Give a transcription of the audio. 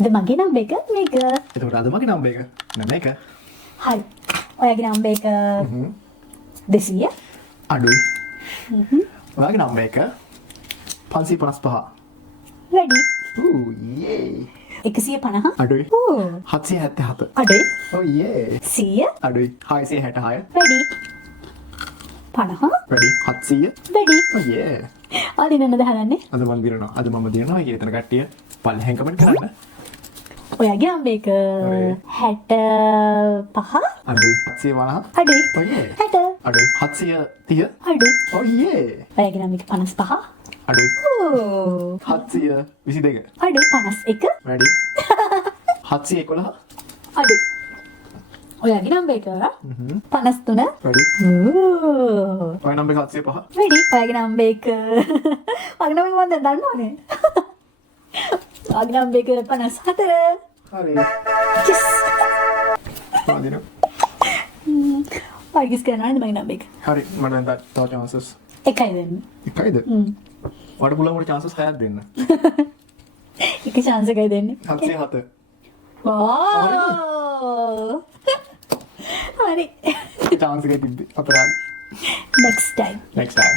අද මගේ නම් එක මේක. එතකොට අද මගේ නම්බර් එක මේක. හරි. ඔයාගේ නම්බර් එක 200. අඩුයි. ඔයාගේ නම්බර් එක 555. වැඩි. ඌ යේ. 150. අඩුයි. ඕ 777. අඩුයි. ඔව් යේ. 100. අඩුයි. 666. වැඩි. 50. වැඩි. 700. වැඩි. ඔව් යේ. අදිනන්න දහලන්නේ. අද මම දිනනවා. අද මම දිනනවා කියලා එතන කට්ටිය පල්ලෙහෙන් කමෙන්ට් කරන්න. ඔයාගේ නම්බර් එක 65. අඩුයි. 750. අඩුයි. ඔව් යේ. 60. අඩුයි. 730. අඩුයි. ඔව් යේ. ඔයාගේ නම්බර් එක 55. අඩුයි. ඕ 722. අඩුයි. 51. වැඩි. 711. අඩුයි. ඔයාගේ නම්බර් එක 53. වැඩි. ඕ ඔය නම්බර් එක 705. වැඩි. ඔයාගේ නම්බර් එක මගේ නම්බර එක මම දැන් දන්නවනේ. ඔයාගේ නම්බර් එක 54. හරි. yes. මම දිනනවා. ඔයාගේ ස්කෑනර් නේද මගේ නම්බර් එක. හරි. මම දැන් තව chances එකයි දෙන්න. එකයිද? වඩ පුළුවන් උඩ chances 6ක් දෙන්න. එක chance එකයි දෙන්නේ. 707. වාව්. හරි. chance එකක් තිබ්බේ අපරාධ. next time. next time.